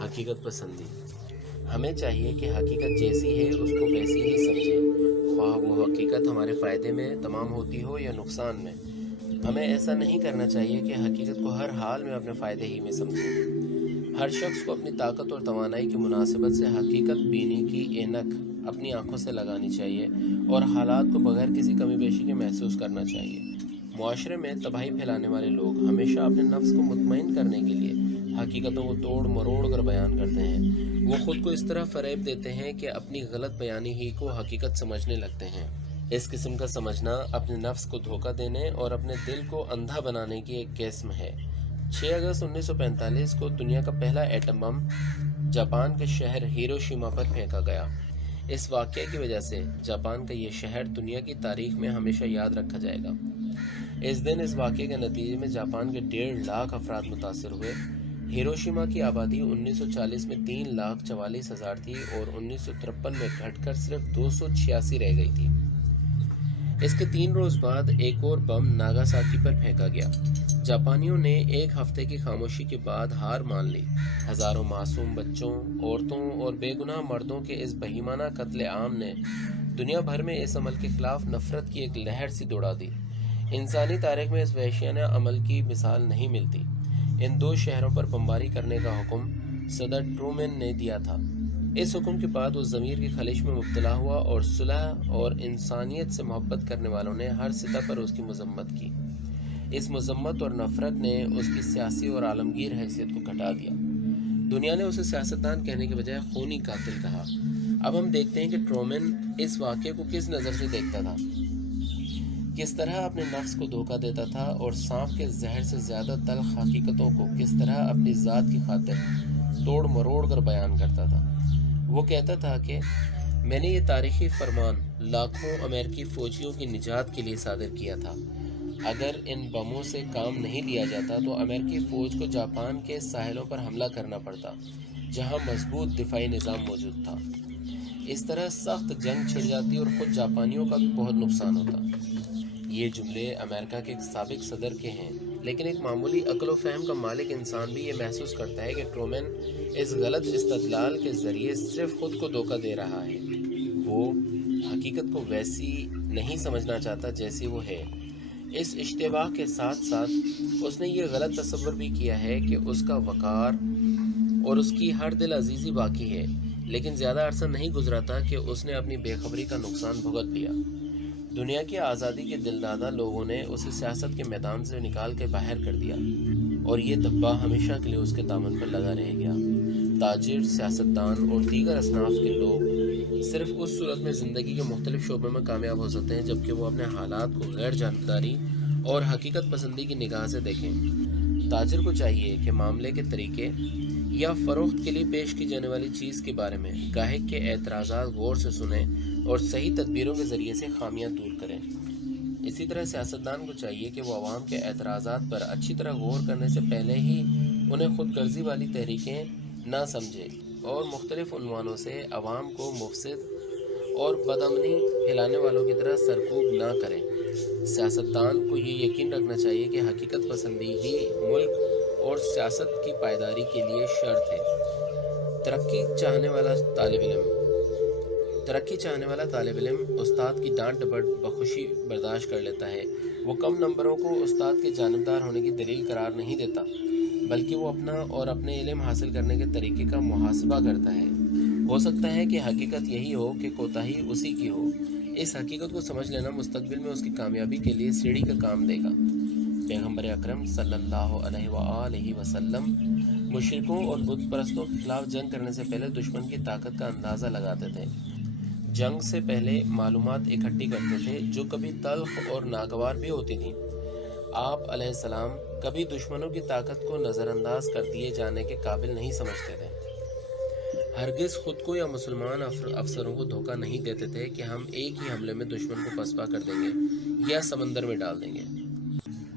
حقیقت پسندی۔ ہمیں چاہیے کہ حقیقت جیسی ہے اس کو ویسی ہی سمجھیں، خواہ وہ حقیقت ہمارے فائدے میں تمام ہوتی ہو یا نقصان میں۔ ہمیں ایسا نہیں کرنا چاہیے کہ حقیقت کو ہر حال میں اپنے فائدے ہی میں سمجھیں۔ ہر شخص کو اپنی طاقت اور توانائی کی مناسبت سے حقیقت بینی کی اینک اپنی آنکھوں سے لگانی چاہیے اور حالات کو بغیر کسی کمی بیشی کے محسوس کرنا چاہیے۔ معاشرے میں تباہی پھیلانے والے لوگ ہمیشہ اپنے نفس کو مطمئن کرنے کے لیے حقیقتوں کو توڑ مروڑ کر بیان کرتے ہیں۔ وہ خود کو اس طرح فریب دیتے ہیں کہ اپنی غلط بیانی ہی کو حقیقت سمجھنے لگتے ہیں۔ اس قسم کا سمجھنا اپنے نفس کو دھوکہ دینے اور اپنے دل کو اندھا بنانے کی ایک قسم ہے۔ 6 اگست 1945 کو دنیا کا پہلا ایٹم بم جاپان کے شہر ہیروشیما پر پھینکا گیا۔ اس واقعے کی وجہ سے جاپان کا یہ شہر دنیا کی تاریخ میں ہمیشہ یاد رکھا جائے گا۔ اس دن اس واقعے کے نتیجے میں جاپان کے 1.5 لاکھ افراد متاثر ہوئے۔ ہیروشیما کی آبادی 1940 میں 3,44,000 تھی اور 1953 میں گھٹ کر صرف 286 رہ گئی تھی۔ اس کے 3 روز بعد ایک اور بم ناگاساکی پر پھینکا گیا۔ جاپانیوں نے ایک ہفتے کی خاموشی کے بعد ہار مان لی۔ ہزاروں معصوم بچوں، عورتوں اور بے گناہ مردوں کے اس بہیمانہ قتل عام نے دنیا بھر میں اس عمل کے خلاف نفرت کی ایک لہر سی دوڑا دی۔ انسانی تاریخ میں اس وحشیانہ عمل کی مثال نہیں ملتی۔ ان 2 شہروں پر بمباری کرنے کا حکم صدر ٹرومین نے دیا تھا۔ اس حکم کے بعد وہ ضمیر کی خلش میں مبتلا ہوا اور صلح اور انسانیت سے محبت کرنے والوں نے ہر سطح پر اس کی مذمت کی۔ اس مذمت اور نفرت نے اس کی سیاسی اور عالمگیر حیثیت کو گھٹا دیا۔ دنیا نے اسے سیاستدان کہنے کے بجائے خونی قاتل کہا۔ اب ہم دیکھتے ہیں کہ ٹرومین اس واقعے کو کس نظر سے دیکھتا تھا، کس طرح اپنے نفس کو دھوکہ دیتا تھا اور سانپ کے زہر سے زیادہ تلخ حقیقتوں کو کس طرح اپنی ذات کی خاطر توڑ مروڑ کر بیان کرتا تھا۔ وہ کہتا تھا کہ میں نے یہ تاریخی فرمان لاکھوں امریکی فوجیوں کی نجات کے لیے صادر کیا تھا۔ اگر ان بموں سے کام نہیں لیا جاتا تو امریکی فوج کو جاپان کے ساحلوں پر حملہ کرنا پڑتا، جہاں مضبوط دفاعی نظام موجود تھا۔ اس طرح سخت جنگ چھڑ جاتی اور خود جاپانیوں کا بھی بہت نقصان ہوتا۔ یہ جملے امریکہ کے ایک سابق صدر کے ہیں، لیکن ایک معمولی عقل و فہم کا مالک انسان بھی یہ محسوس کرتا ہے کہ ٹرومین اس غلط استدلال کے ذریعے صرف خود کو دھوکہ دے رہا ہے۔ وہ حقیقت کو ویسی نہیں سمجھنا چاہتا جیسی وہ ہے۔ اس اشتباہ کے ساتھ ساتھ اس نے یہ غلط تصور بھی کیا ہے کہ اس کا وقار اور اس کی ہر دل عزیزی باقی ہے، لیکن زیادہ عرصہ نہیں گزرا تھا کہ اس نے اپنی بے خبری کا نقصان بھگت لیا۔ دنیا کی آزادی کے دلدادہ لوگوں نے اسے سیاست کے میدان سے نکال کے باہر کر دیا اور یہ دھبا ہمیشہ کے لیے اس کے دامن پر لگا رہ گیا۔ تاجر، سیاستدان اور دیگر اصناف کے لوگ صرف اس صورت میں زندگی کے مختلف شعبوں میں کامیاب ہو سکتے ہیں جبکہ وہ اپنے حالات کو غیر جانبداری اور حقیقت پسندی کی نگاہ سے دیکھیں۔ تاجر کو چاہیے کہ معاملے کے طریقے یا فروخت کے لیے پیش کی جانے والی چیز کے بارے میں گاہک کے اعتراضات غور سے سنیں اور صحیح تدبیروں کے ذریعے سے خامیاں دور کریں۔ اسی طرح سیاستدان کو چاہیے کہ وہ عوام کے اعتراضات پر اچھی طرح غور کرنے سے پہلے ہی انہیں خود غرضی والی تحریکیں نہ سمجھے اور مختلف عنوانوں سے عوام کو مفسد اور بدامنی پھیلانے والوں کی طرح سرکوب نہ کریں۔ سیاستدان کو یہ یقین رکھنا چاہیے کہ حقیقت پسندی ہی ملک اور سیاست کی پائیداری کے لیے شرط ہے۔ ترقی چاہنے والا طالب علم استاد کی ڈانٹ ڈپٹ بخوشی برداشت کر لیتا ہے۔ وہ کم نمبروں کو استاد کے جانبدار ہونے کی دلیل قرار نہیں دیتا، بلکہ وہ اپنا اور اپنے علم حاصل کرنے کے طریقے کا محاسبہ کرتا ہے۔ ہو سکتا ہے کہ حقیقت یہی ہو کہ کوتاہی اسی کی ہو۔ اس حقیقت کو سمجھ لینا مستقبل میں اس کی کامیابی کے لیے سیڑھی کا کام دے گا۔ پیغمبر اکرم صلی اللہ علیہ وآلہ وسلم مشرکوں اور بت پرستوں کے خلاف جنگ کرنے سے پہلے دشمن کی طاقت کا اندازہ لگاتے تھے۔ جنگ سے پہلے معلومات اکٹھی کرتے تھے جو کبھی تلخ اور ناگوار بھی ہوتی تھیں۔ آپ علیہ السلام کبھی دشمنوں کی طاقت کو نظر انداز کر دیے جانے کے قابل نہیں سمجھتے تھے۔ ہرگز خود کو یا مسلمان افسروں کو دھوکہ نہیں دیتے تھے کہ ہم ایک ہی حملے میں دشمن کو پسپا کر دیں گے یا سمندر میں ڈال دیں گے۔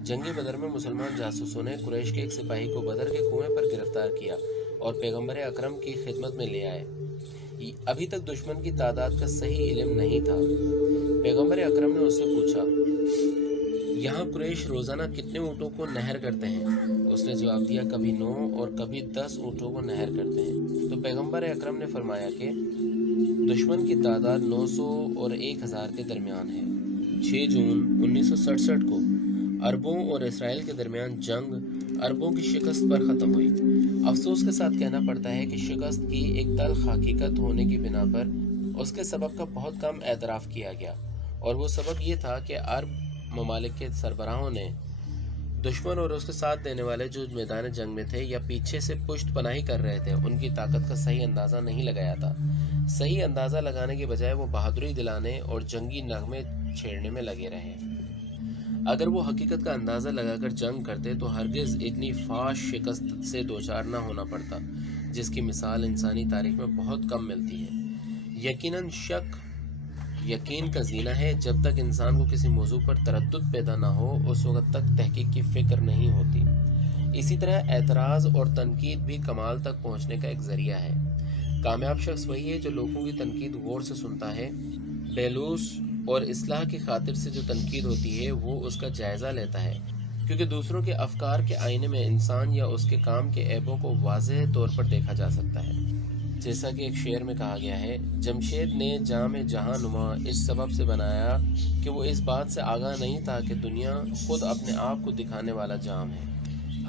جنگ بدر میں مسلمان جاسوسوں نے قریش کے ایک سپاہی کو بدر کے کنویں پر گرفتار کیا اور پیغمبر اکرم کی خدمت میں لے آئے۔ ابھی تک دشمن کی تعداد کا صحیح علم نہیں تھا۔ پیغمبر اکرم نے اس سے پوچھا، یہاں قریش روزانہ کتنے اونٹوں کو نہر کرتے ہیں؟ اس نے جواب دیا کبھی 9 اور کبھی 10 اونٹوں کو نہر کرتے ہیں۔ تو پیغمبر اکرم نے فرمایا کہ دشمن کی تعداد 900 اور 1000 کے درمیان ہے۔ 6 جون 1967 کو عربوں اور اسرائیل کے درمیان جنگ عربوں کی شکست پر ختم ہوئی۔ افسوس کے ساتھ کہنا پڑتا ہے کہ شکست کی ایک تلخ حقیقت ہونے کی بنا پر اس کے سبب کا بہت کم اعتراف کیا گیا، اور وہ سبب یہ تھا کہ عرب ممالک کے سربراہوں نے دشمن اور اس کے ساتھ دینے والے جو میدان جنگ میں تھے یا پیچھے سے پشت پناہی کر رہے تھے، ان کی طاقت کا صحیح اندازہ نہیں لگایا تھا۔ صحیح اندازہ لگانے کے بجائے وہ بہادری دلانے اور جنگی نغمے چھیڑنے میں لگے رہے۔ اگر وہ حقیقت کا اندازہ لگا کر جنگ کرتے تو ہرگز اتنی فاش شکست سے دوچار نہ ہونا پڑتا، جس کی مثال انسانی تاریخ میں بہت کم ملتی ہے۔ یقیناً شک یقین کا زینہ ہے۔ جب تک انسان کو کسی موضوع پر تردد پیدا نہ ہو، اس وقت تک تحقیق کی فکر نہیں ہوتی۔ اسی طرح اعتراض اور تنقید بھی کمال تک پہنچنے کا ایک ذریعہ ہے۔ کامیاب شخص وہی ہے جو لوگوں کی تنقید غور سے سنتا ہے، بیلوس اور اصلاح کی خاطر سے جو تنقید ہوتی ہے وہ اس کا جائزہ لیتا ہے، کیونکہ دوسروں کے افکار کے آئینے میں انسان یا اس کے کام کے عیبوں کو واضح طور پر دیکھا جا سکتا ہے۔ جیسا کہ ایک شعر میں کہا گیا ہے، جمشید نے جام جہاں نما اس سبب سے بنایا کہ وہ اس بات سے آگاہ نہیں تھا کہ دنیا خود اپنے آپ کو دکھانے والا جام ہے۔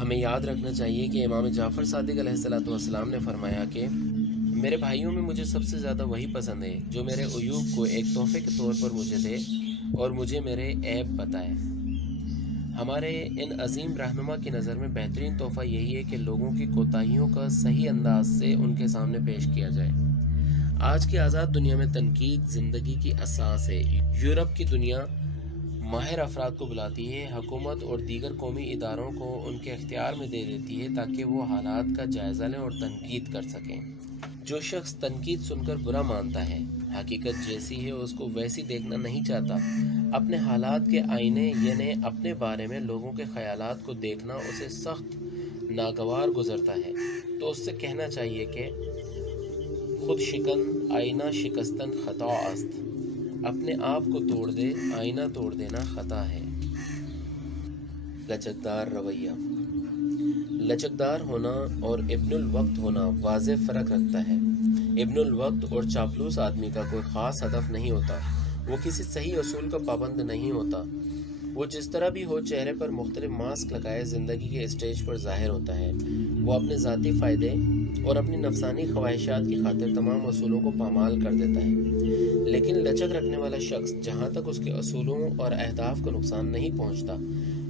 ہمیں یاد رکھنا چاہیے کہ امام جعفر صادق علیہ السلام نے فرمایا کہ میرے بھائیوں میں مجھے سب سے زیادہ وہی پسند ہے جو میرے عیوب کو ایک تحفے کے طور پر مجھے دے اور مجھے میرے عیب بتائے۔ ہمارے ان عظیم رہنما کی نظر میں بہترین تحفہ یہی ہے کہ لوگوں کی کوتاہیوں کا صحیح انداز سے ان کے سامنے پیش کیا جائے۔ آج کی آزاد دنیا میں تنقید زندگی کی اساس ہے۔ یورپ کی دنیا ماہر افراد کو بلاتی ہے، حکومت اور دیگر قومی اداروں کو ان کے اختیار میں دے دیتی ہے تاکہ وہ حالات کا جائزہ لیں اور تنقید کر سکیں۔ جو شخص تنقید سن کر برا مانتا ہے، حقیقت جیسی ہے اس کو ویسی دیکھنا نہیں چاہتا، اپنے حالات کے آئینے یعنی اپنے بارے میں لوگوں کے خیالات کو دیکھنا اسے سخت ناگوار گزرتا ہے، تو اس سے کہنا چاہیے کہ خود شکن آئینہ شکستن خطا است، اپنے آپ کو توڑ دے، آئینہ توڑ دینا خطا ہے۔ لچکدار رویہ۔ لچکدار ہونا اور ابن الوقت ہونا واضح فرق رکھتا ہے۔ ابن الوقت اور چاپلوس آدمی کا کوئی خاص ہدف نہیں ہوتا، وہ کسی صحیح اصول کا پابند نہیں ہوتا، وہ جس طرح بھی ہو چہرے پر مختلف ماسک لگائے زندگی کے اسٹیج پر ظاہر ہوتا ہے۔ وہ اپنے ذاتی فائدے اور اپنی نفسانی خواہشات کی خاطر تمام اصولوں کو پامال کر دیتا ہے، لیکن لچک رکھنے والا شخص جہاں تک اس کے اصولوں اور اہداف کو نقصان نہیں پہنچتا،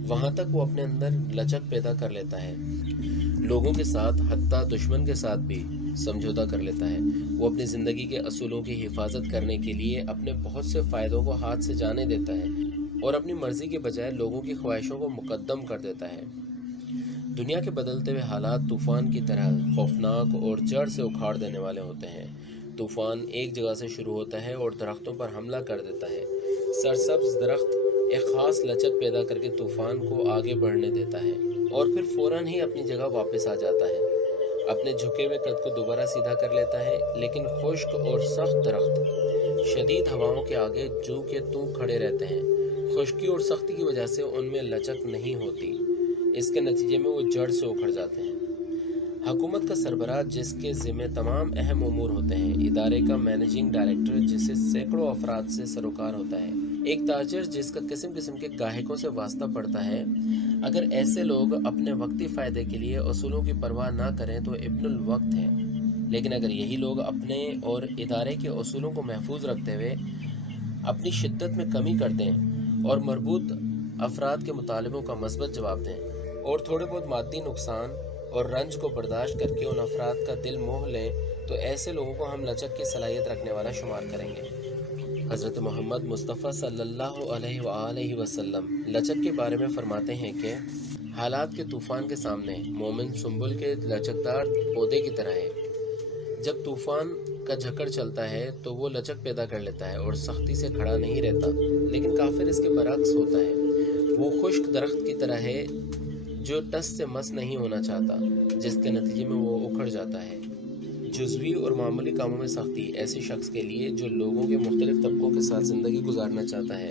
وہاں تک وہ اپنے اندر لچک پیدا کر لیتا ہے۔ لوگوں کے ساتھ، حتیٰ دشمن کے ساتھ بھی سمجھوتہ کر لیتا ہے۔ وہ اپنی زندگی کے اصولوں کی حفاظت کرنے کے لیے اپنے بہت سے فائدوں کو ہاتھ سے جانے دیتا ہے اور اپنی مرضی کے بجائے لوگوں کی خواہشوں کو مقدم کر دیتا ہے۔ دنیا کے بدلتے ہوئے حالات طوفان کی طرح خوفناک اور جڑ سے اکھاڑ دینے والے ہوتے ہیں۔ طوفان ایک جگہ سے شروع ہوتا ہے اور درختوں پر حملہ کر دیتا ہے۔ سرسبز درخت ایک خاص لچک پیدا کر کے طوفان کو آگے بڑھنے دیتا ہے اور پھر فوراً ہی اپنی جگہ واپس آ جاتا ہے، اپنے جھکے ہوئے قد کو دوبارہ سیدھا کر لیتا ہے۔ لیکن خشک اور سخت درخت شدید ہواؤں کے آگے جو کہ توں کھڑے رہتے ہیں۔ خشکی اور سختی کی وجہ سے ان میں لچک نہیں ہوتی، اس کے نتیجے میں وہ جڑ سے اکھڑ جاتے ہیں۔ حکومت کا سربراہ جس کے ذمہ تمام اہم امور ہوتے ہیں، ادارے کا مینیجنگ ڈائریکٹر جسے سینکڑوں افراد سے سروکار ہوتا ہے، ایک تاجر جس کا قسم قسم کے گاہکوں سے واسطہ پڑتا ہے، اگر ایسے لوگ اپنے وقتی فائدے کے لیے اصولوں کی پرواہ نہ کریں تو ابن الوقت ہیں، لیکن اگر یہی لوگ اپنے اور ادارے کے اصولوں کو محفوظ رکھتے ہوئے اپنی شدت میں کمی کر دیں اور مربوط افراد کے مطالبوں کا مثبت جواب دیں اور تھوڑے بہت مادی نقصان اور رنج کو برداشت کر کے ان افراد کا دل موہ لیں، تو ایسے لوگوں کو ہم لچک کی صلاحیت رکھنے والا شمار کریں گے۔ حضرت محمد مصطفیٰ صلی اللہ علیہ وآلہ وسلم لچک کے بارے میں فرماتے ہیں کہ حالات کے طوفان کے سامنے مومن سنبل کے لچکدار پودے کی طرح ہے۔ جب طوفان کا جھکڑ چلتا ہے تو وہ لچک پیدا کر لیتا ہے اور سختی سے کھڑا نہیں رہتا، لیکن کافر اس کے برعکس ہوتا ہے۔ وہ خشک درخت کی طرح ہے جو ٹس سے مس نہیں ہونا چاہتا، جس کے نتیجے میں وہ اکھڑ جاتا ہے۔ جزوی اور معمولی کاموں میں سختی ایسے شخص کے لیے جو لوگوں کے مختلف طبقوں کے ساتھ زندگی گزارنا چاہتا ہے،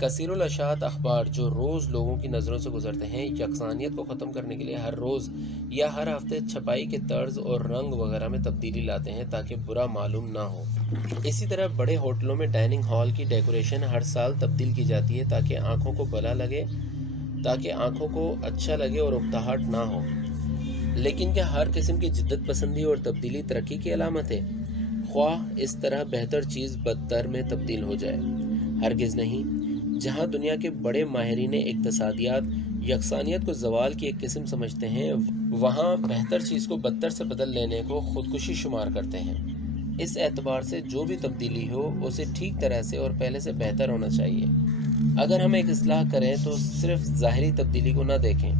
کثیر الاشاعت اخبار جو روز لوگوں کی نظروں سے گزرتے ہیں، یکسانیت کو ختم کرنے کے لیے ہر روز یا ہر ہفتے چھپائی کے طرز اور رنگ وغیرہ میں تبدیلی لاتے ہیں تاکہ برا معلوم نہ ہو۔ اسی طرح بڑے ہوٹلوں میں ڈائننگ ہال کی ڈیکوریشن ہر سال تبدیل کی جاتی ہے تاکہ آنکھوں کو بھلا لگے، تاکہ آنکھوں کو اچھا لگے اور اکتاہٹ نہ ہو۔ لیکن کیا ہر قسم کی جدت پسندی اور تبدیلی ترقی کی علامت ہے؟ خواہ اس طرح بہتر چیز بدتر میں تبدیل ہو جائے؟ ہرگز نہیں۔ جہاں دنیا کے بڑے ماہرین اقتصادیات یکسانیت کو زوال کی ایک قسم سمجھتے ہیں، وہاں بہتر چیز کو بدتر سے بدل لینے کو خودکشی شمار کرتے ہیں۔ اس اعتبار سے جو بھی تبدیلی ہو اسے ٹھیک طرح سے اور پہلے سے بہتر ہونا چاہیے۔ اگر ہم ایک اصلاح کریں تو صرف ظاہری تبدیلی کو نہ دیکھیں،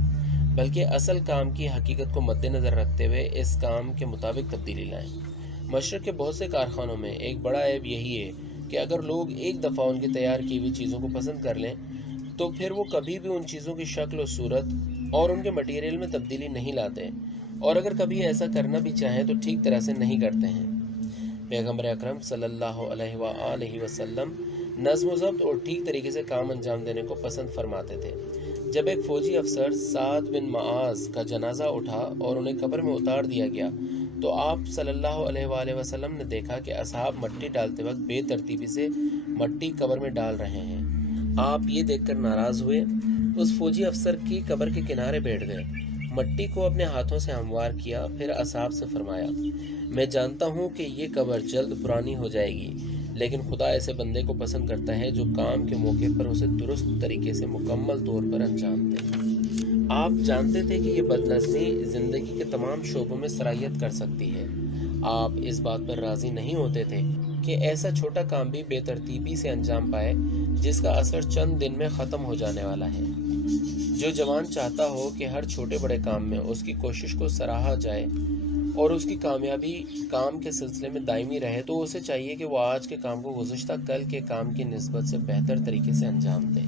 بلکہ اصل کام کی حقیقت کو مد نظر رکھتے ہوئے اس کام کے مطابق تبدیلی لائیں۔ مشرق کے بہت سے کارخانوں میں ایک بڑا عیب یہی ہے کہ اگر لوگ ایک دفعہ ان کی تیار کی ہوئی چیزوں کو پسند کر لیں تو پھر وہ کبھی بھی ان چیزوں کی شکل و صورت اور ان کے مٹیریل میں تبدیلی نہیں لاتے، اور اگر کبھی ایسا کرنا بھی چاہیں تو ٹھیک طرح سے نہیں کرتے ہیں۔ پیغمبر اکرم صلی اللہ علیہ وآلہ وسلم نظم و ضبط اور ٹھیک طریقے سے کام انجام دینے کو پسند فرماتے تھے۔ جب ایک فوجی افسر سعد بن معاذ کا جنازہ اٹھا اور انہیں قبر میں اتار دیا گیا تو آپ صلی اللہ علیہ وآلہ وسلم نے دیکھا کہ اصحاب مٹی ڈالتے وقت بے ترتیبی سے مٹی قبر میں ڈال رہے ہیں۔ آپ یہ دیکھ کر ناراض ہوئے، اس فوجی افسر کی قبر کے کنارے بیٹھ گئے، مٹی کو اپنے ہاتھوں سے ہموار کیا، پھر اصحاب سے فرمایا، میں جانتا ہوں کہ یہ قبر جلد پرانی ہو جائے گی، لیکن خدا ایسے بندے کو پسند کرتا ہے جو کام کے موقع پر اسے درست طریقے سے مکمل طور پر انجام دے۔ آپ جانتے تھے کہ یہ بدنظمی زندگی کے تمام شعبوں میں سرایت کر سکتی ہے۔ آپ اس بات پر راضی نہیں ہوتے تھے کہ ایسا چھوٹا کام بھی بے ترتیبی سے انجام پائے جس کا اثر چند دن میں ختم ہو جانے والا ہے۔ جو جوان چاہتا ہو کہ ہر چھوٹے بڑے کام میں اس کی کوشش کو سراہا جائے اور اس کی کامیابی کام کے سلسلے میں دائمی رہے، تو اسے چاہیے کہ وہ آج کے کام کو گزشتہ کل کے کام کی نسبت سے بہتر طریقے سے انجام دے۔